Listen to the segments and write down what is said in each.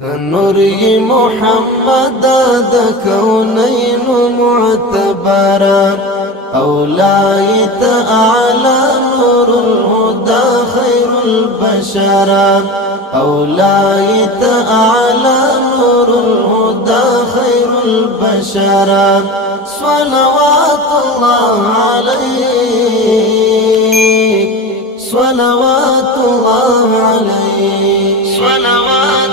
تنوری محمد د کونین معتبرا اولایت اعلی نور الهدى خیر البشرا اولایت اعلی نور الهدى خیر البشرا صلوات الله علیک صلوات الله علیک صلوات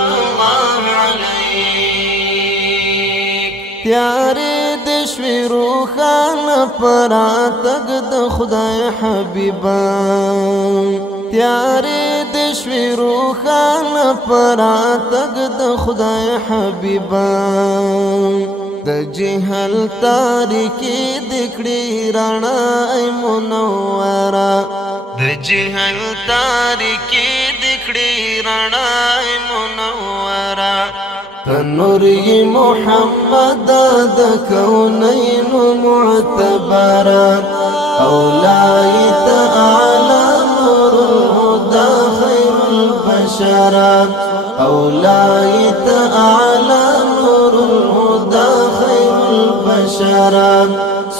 تیارې د شوي روښانه پر راتګ د خدای حبیبا تیارې د شوي روښانه پر راتګ د خدای حبیبا د جهل تاریکي د کړې رڼا ای منوره د جهل تاریکي د کړې رڼا ای منوره تنوری محمد د کونین معتبرا اولایت اعلی نور الهدى خیر البشرا اولایت اعلی نور الهدى خیر البشرا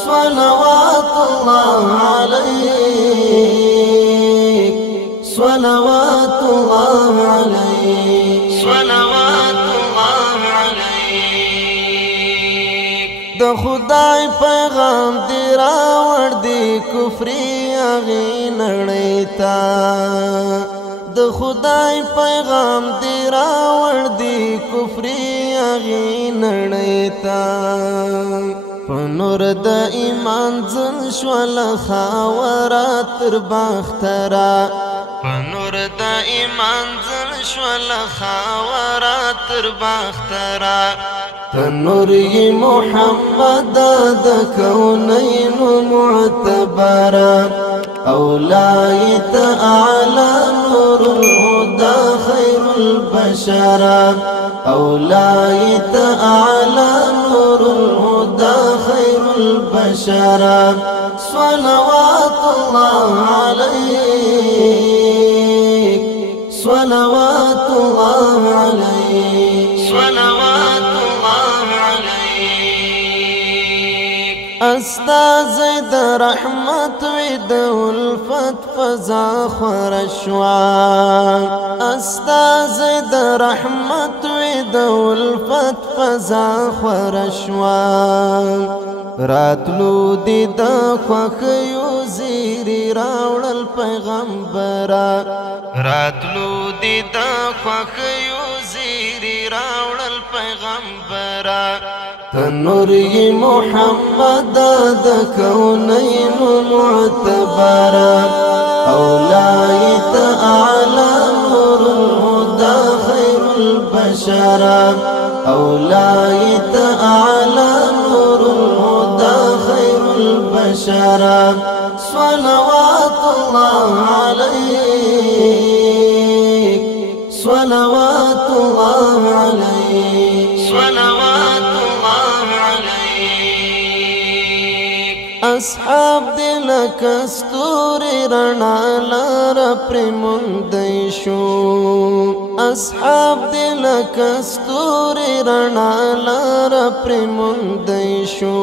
صلوات الله علیک صلوات الله علیک صلوات د خدای پیغام دی راوړ دی کفری هغې نړۍ ته د خدای پیغام دی راوړ دی کفری هغې نړۍ ته په نور د ایمان ځل شوله خاوره تر باختره په نور د ایمان ځل شوله خاوره تر باختره تنوری محمد د کونین معتبرا اولایت اعلی نور الهدى خیر البشرا اولایت اعلی نور الهدى خیر البشرا صلوات الله علیک صلوات الله علیک صلوات استازی د رحمت وی د الفت فضا خورشوا استازی د رحمت وی د الفت فضا خورشوا راتلو دی د خوښیو زیری راوړل پیغمبره راتلو دی د خوښیو زیری راوړل پیغمبره تنوری محمد د کونین معتبرا اولایت اعلی نور الهدى خیر البشرا اولایت اعلی نور الهدى خیر البشرا صلوات الله علیک صلوات الله علیک صلوات اصحاب دل کستوری رڼا لار پرموندی شو اصحاب دل کستوری رڼا لار پرموندی شو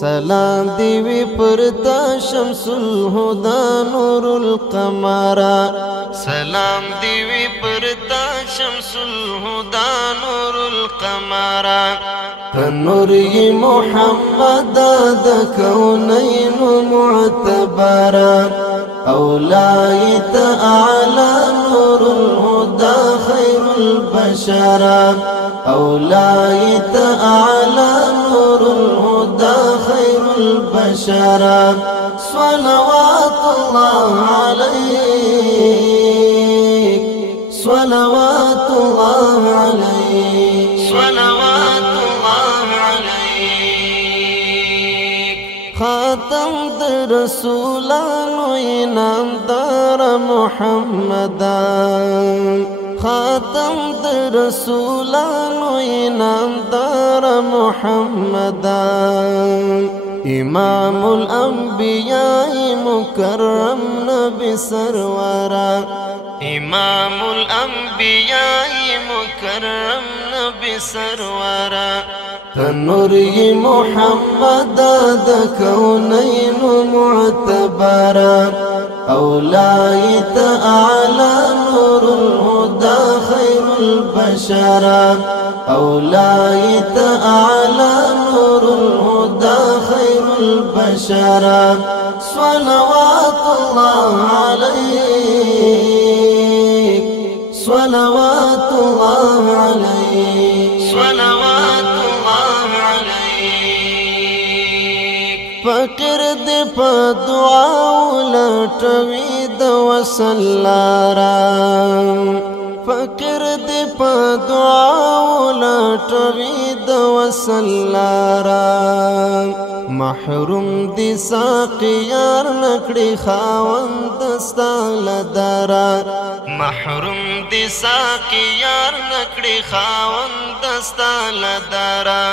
سلام دی وی پرتا شمس الهدى نور القمر سلام دی وی پرتا شمس الهدى نور القمر تنوری محمد د کونین معتبرا اولایت اعلی نور الهدى خیر البشرا اولایت اعلی نور الهدى خیر البشرا صلوات الله علیک صلوات الله علیک صلوات خاتم د رسولانو انعامدار محمد خاتم د رسولانو انعامدار محمد امام الانبیاء مکرم نبی سرورا امام الانبیاء مکرم مکرم نبی سرورا تنوری محمد د کونین معتبرا اولایت اعلی نور الهدى خیر البشرا اولایت اعلی نور الهدى خیر البشرا صلوات الله عليك صلوات الله عليك صلوات الله عليك فقر دې په دعا ولټوي د وصل لارا فقر دې په دعا ولټوي د وصل لارا محروم دي ساقيار نکړي خاوند ستال درا محروم دي ساقيار نکړي خاوند ستال درا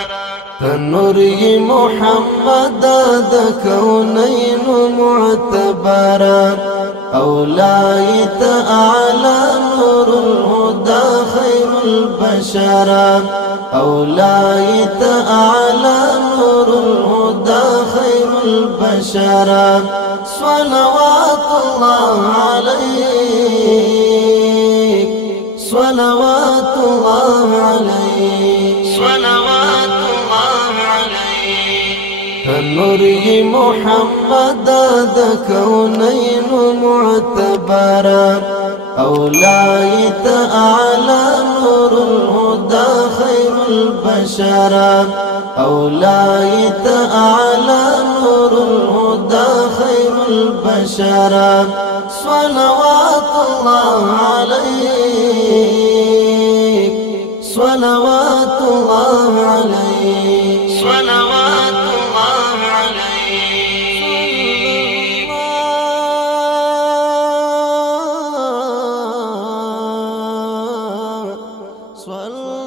تنوری محمد د کونین معتبرا اولایت اعلی نور الهدى خیر البشرا اولایت اعلی نور الهدى خیر البشرا صلوات الله عليك صلوات الله عليك صلوات الله عليك تنوری محمد د کونین معتبرا اولایت اعلی نور الهدى خیر البشرا اولایت اعلی نور الهدى خیر البشرا صلوات الله عليك صلوات الله عليك صلوات الله عليك صلى